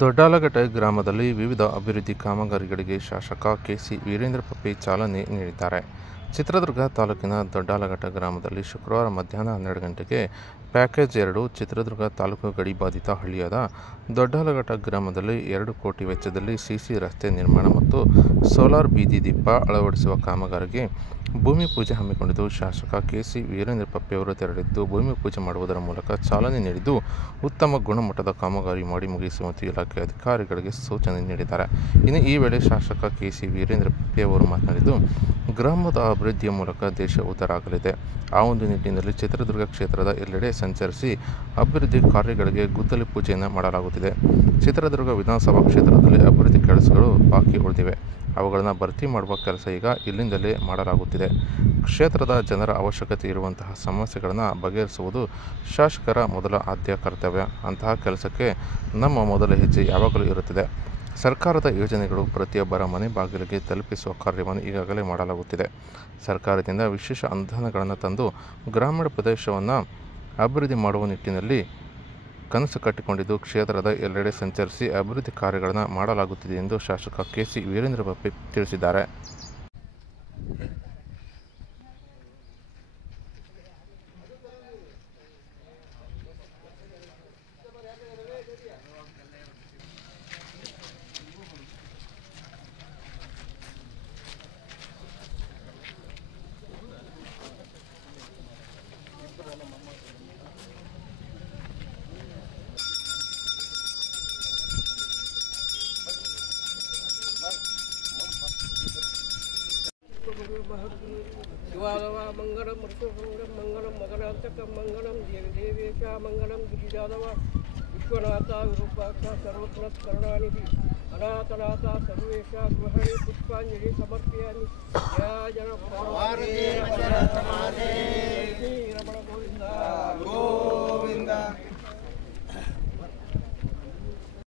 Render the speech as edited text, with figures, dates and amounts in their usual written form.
ದೊಡ್ಡಾಲಘಟ್ಟ ಗ್ರಾಮದಲ್ಲಿ ವಿವಿಧ ಅಭಿವೃದ್ಧಿ ಕಾಮಗಾರಿಗಳಿಗೆ ಶಾಸಕ ಕೆಸಿ ವೀರೇಂದ್ರ ಪಪ್ಪಿ ಚಾಲನೆ ನೀಡಿದ್ದಾರೆ. ಚಿತ್ರದುರ್ಗ ತಾಲೂಕಿನ ದೊಡ್ಡಾಲಘಟ್ಟ ಗ್ರಾಮದಲ್ಲಿ ಶುಕ್ರವಾರ ಮಧ್ಯಾಹ್ನ 12 ಗಂಟೆಗೆ ಪ್ಯಾಕೇಜ್ 2 ಚಿತ್ರದುರ್ಗ ತಾಲೂಕು ಗಡಿಬಾಧಿತ ಹಳ್ಳಿಯಾದ ದೊಡ್ಡಾಲಘಟ್ಟ ಗ್ರಾಮದಲ್ಲಿ 2 ಕೋಟಿ ವೆಚ್ಚದಲ್ಲಿ ಸಿಸಿ ರಸ್ತೆ ನಿರ್ಮಾಣ ಮತ್ತು ಸೋಲಾರ್ ಬೀದಿ ದೀಪ ಅಳವಡಿಸುವ ಕಾಮಗಾರಿಗೆ ಭೂಮಿ ಪೂಜೆ ಹಮ್ಮಿಕೊಂಡಿದ್ದು, ಶಾಸಕ ಕೆಸಿ ವೀರೇಂದ್ರ ಪಪ್ಪಿ ಅವರು ತೆರಳಿದ್ದು ಭೂಮಿ ಪೂಜೆ ಮಾಡುವುದರ ಮೂಲಕ ಚಾಲನೆ ನೀಡಿದ್ದು, ಉತ್ತಮ ಗುಣಮಟ್ಟದ ಕಾಮಗಾರಿ ಮಾಡಿ ಮುಗಿಸುವಂತೆ ಇಲಾಖೆ ಅಧಿಕಾರಿಗಳಿಗೆ ಸೂಚನೆ ನೀಡಿದ್ದಾರೆ. ಇನ್ನು ಈ ವೇಳೆ ಶಾಸಕ ಕೆಸಿ ವೀರೇಂದ್ರ ಪಪ್ಪಿ ಅವರು ಮಾತನಾಡಿದ್ದು, ಗ್ರಾಮದ ಅಭಿವೃದ್ಧಿಯ ಮೂಲಕ ದೇಶ ಉದ್ಧಾರ ಆಗಲಿದೆ. ಆ ಒಂದು ನಿಟ್ಟಿನಲ್ಲಿ ಚಿತ್ರದುರ್ಗ ಕ್ಷೇತ್ರದ ಎಲ್ಲೆಡೆ ಸಂಚರಿಸಿ ಅಭಿವೃದ್ಧಿ ಕಾರ್ಯಗಳಿಗೆ ಗುದ್ದಲಿ ಪೂಜೆಯನ್ನು ಮಾಡಲಾಗುತ್ತಿದೆ. ಚಿತ್ರದುರ್ಗ ವಿಧಾನಸಭಾ ಕ್ಷೇತ್ರದಲ್ಲಿ ಅಭಿವೃದ್ಧಿ ಕೆಲಸಗಳು ಬಾಕಿ ಉಳಿದಿವೆ. ಅವುಗಳನ್ನು ಭರ್ತಿ ಮಾಡುವ ಕೆಲಸ ಈಗ ಇಲ್ಲಿಂದಲೇ ಮಾಡಲಾಗುತ್ತಿದೆ. ಕ್ಷೇತ್ರದ ಜನರ ಅವಶ್ಯಕತೆ ಇರುವಂತಹ ಸಮಸ್ಯೆಗಳನ್ನು ಬಗೆಹರಿಸುವುದು ಶಾಸಕರ ಮೊದಲ ಆದ್ಯ ಕರ್ತವ್ಯ. ಅಂತಹ ಕೆಲಸಕ್ಕೆ ನಮ್ಮ ಮೊದಲ ಹೆಜ್ಜೆ ಯಾವಾಗಲೂ ಇರುತ್ತದೆ. ಸರ್ಕಾರದ ಯೋಜನೆಗಳು ಪ್ರತಿಯೊಬ್ಬರ ಮನೆ ಬಾಗಿಲಿಗೆ ತಲುಪಿಸುವ ಕಾರ್ಯವನ್ನು ಈಗಾಗಲೇ ಮಾಡಲಾಗುತ್ತಿದೆ. ಸರ್ಕಾರದಿಂದ ವಿಶೇಷ ಅನುದಾನಗಳನ್ನು ತಂದು ಗ್ರಾಮೀಣ ಪ್ರದೇಶವನ್ನು ಅಭಿವೃದ್ಧಿ ಮಾಡುವ ನಿಟ್ಟಿನಲ್ಲಿ ಕನಸು ಕಟ್ಟಿಕೊಂಡಿದ್ದು, ಕ್ಷೇತ್ರದ ಎಲ್ಲೆಡೆ ಸಂಚರಿಸಿ ಅಭಿವೃದ್ಧಿ ಕಾರ್ಯಗಳನ್ನು ಮಾಡಲಾಗುತ್ತಿದೆ ಎಂದು ಶಾಸಕ ಕೆಸಿ ವೀರೇಂದ್ರ ಪಪ್ಪಿ ತಿಳಿಸಿದ್ದಾರೆ. ಶಿವಾಲವ ಮಂಗಳಂ ಮೃತ್ಯುಸಂಗಂ ಮಂಗಳಂ ಮಗನಾಂತಕಂ ಮಂಗಳಂ ದೇವೇಶ ಮಂಗಳಂ ಗಿರಿಜಾದವ ವಿಶ್ವನಾಥ ವಿರೂಪಾಕ್ಷ ಸರ್ವಜ್ಞ ಕರುಣಾನಿಧಿ ಅನಾಥನಾಥ ಸರ್ವೇಶ ಗೃಹಣಿ ಪುಷ್ಪಾಂಜಲಿ ಸಮರ್ಪಯಾಮಿ. ಜಯ ಜನ